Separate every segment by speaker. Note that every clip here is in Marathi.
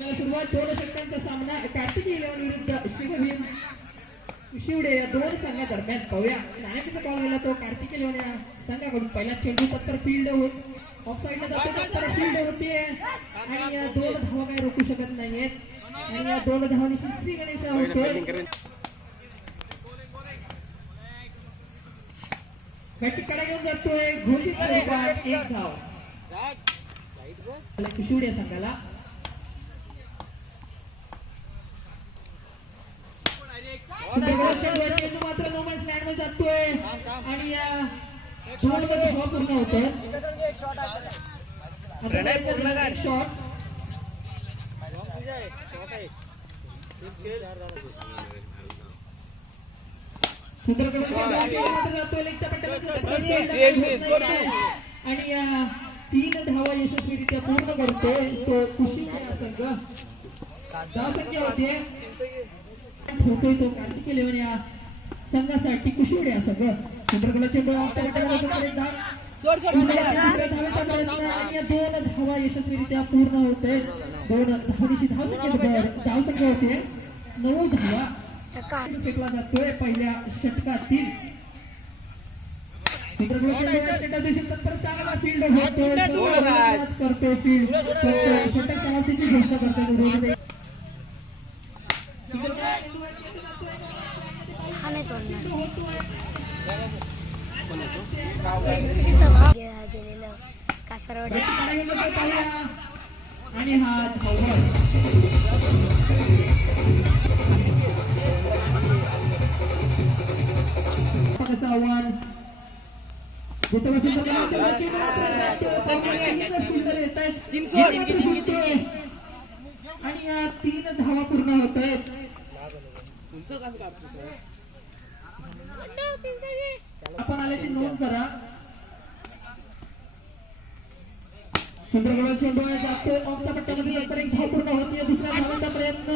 Speaker 1: सुरुवात दोन षटकांचा सामना कार्तिकी इलेव्हन विरुद्ध शिवभीम शिवडे या दोन संघादरम्यान पाहूया. नाणेफेक बॉल गेला तो कार्तिक इलेव्हन या संघाकडून. पहिला चेंडू तत्पर फील्ड होत. ऑफ साईडला जातो तत्पर फील्ड होते आणि या दोन धावा काही रोखू शकत नाहीयेत. आणि या दोन धावांची श्री गणेश होतोय. कडा घेऊन जातोय. घोषित एक धाव. शिवडे या संघाला. चेंडू मात्रमध्ये जातोय. आणि या दोन मध्ये धावा पूर्ण होतोय शॉट आणि या तीन धावा यशस्वीरित्या पूर्ण करतोय. तो खुशी संघ. धाव संख्या होते ठोकतोय तो कार्तिक इलेव्हन या संघासाठी कुशिवडे संघ चंद्रकला चेंडू आपल्या गटाला जातो एक धाव. दुसऱ्या धावेचा प्रयत्न आणि या दोन धावा यशस्वीरित्या पूर्ण होते. दोन धावणीची धाव संख्या धाव संख्या होते. नऊ धावा. फेकला जातोय पहिल्या षटकातील. चांगला फील्ड करतोय फील्ड षटक घोषणा करतोय. दोन्ही
Speaker 2: हा नाही सोडणार गे- गेलेलं कासारवाडी
Speaker 1: आणि हा धावल कसं आव्हान गुटवासी आणि या तीन धावा पूर्ण होत आहेत आपण आल्याची नोंद करा. चंद्रगड चेंडू आहे जातो ऑफच्या पट्ट्यामध्ये नंतर एक धाव पूर्ण होती दुसऱ्या धावांचा प्रयत्न.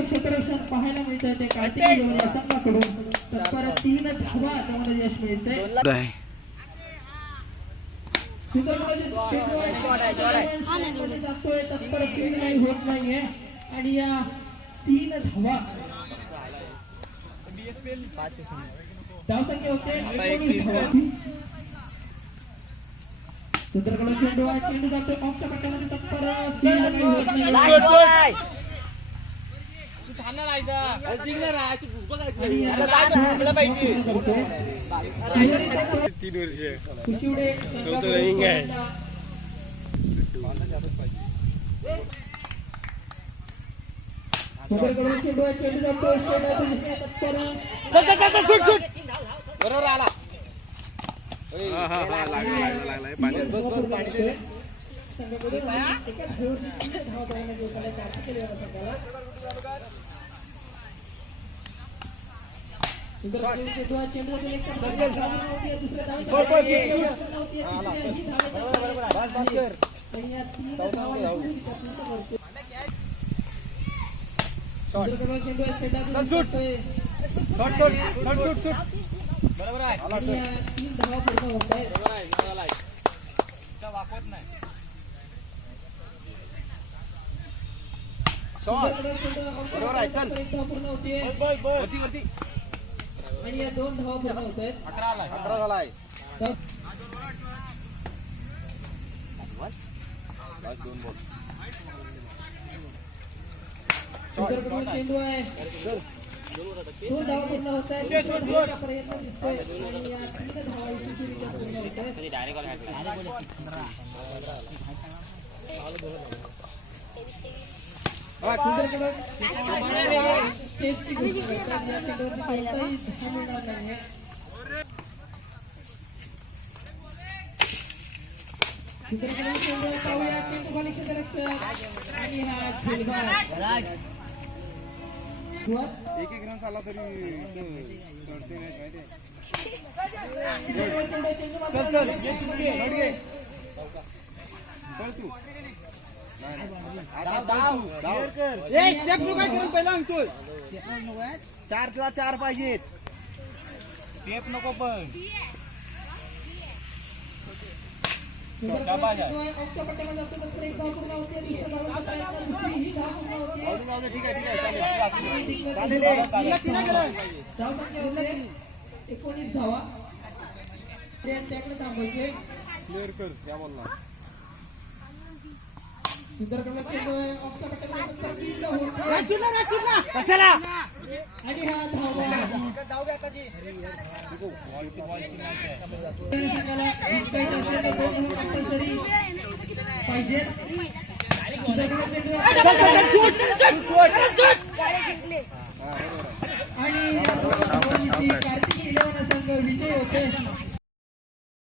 Speaker 1: क्षेत्ररक्षण पाहायला मिळत आहे ते कार्तिक या संघाकडून तत्पर तीन धावा त्यामध्ये यश मिळते जातोय तत्पर तीन नाही होत नाहीये. आणि या तीन धावा धावसंख्या होते एकोणीस धावांची. सुंदरकडे चेंडू आहे चेंडू जातोय ऑफच्या पट्ट्यामध्ये तत्पर तीन नाही होत नाहीये. आणि या करतोय.
Speaker 3: तीन वर्ष
Speaker 1: कुशिवडे
Speaker 3: चौथं रनिंग आहे.
Speaker 1: सुंदरकडे चेंडू आहे चेंडू जातोय तत्पर
Speaker 4: बरोबर आला.
Speaker 3: लागला लागला लागलाय पाण्यात बस बस पाणी
Speaker 4: बस बस शूट बरोबर आहे
Speaker 1: तीन धावा पूर्ण होत आहेत
Speaker 4: बरोबर आहे. आहे. वाकवत नाही. शॉट बरोबर आहे, चल. वरती वरती.
Speaker 1: आणि या दोन धावा पूर्ण होत आहेत.
Speaker 4: अकरा आलाय. अकरा झालाय. दोन बॉल
Speaker 1: सुंदरकडून चेंडू आहे दोन धावा पूर्ण होत आहेत प्रयत्न दिसतोय आणि या तीन धावा यशस्वीरित्या पूर्ण होत आहे, पाहूया चेंडू आणि हा झेलबाज
Speaker 4: एक एक रन चालला तरी चढते नाही चल चल नोट घे पळ तू ए स्टेप नको करून पहिला सांगतोय चारला चार पाहिजेत स्टेप नको पण
Speaker 5: एकोणीस धावा त्याकडे थांबायचे
Speaker 1: क्लिअर कर
Speaker 5: आणि कार्तिकी इलेव्हन संघ विजय होते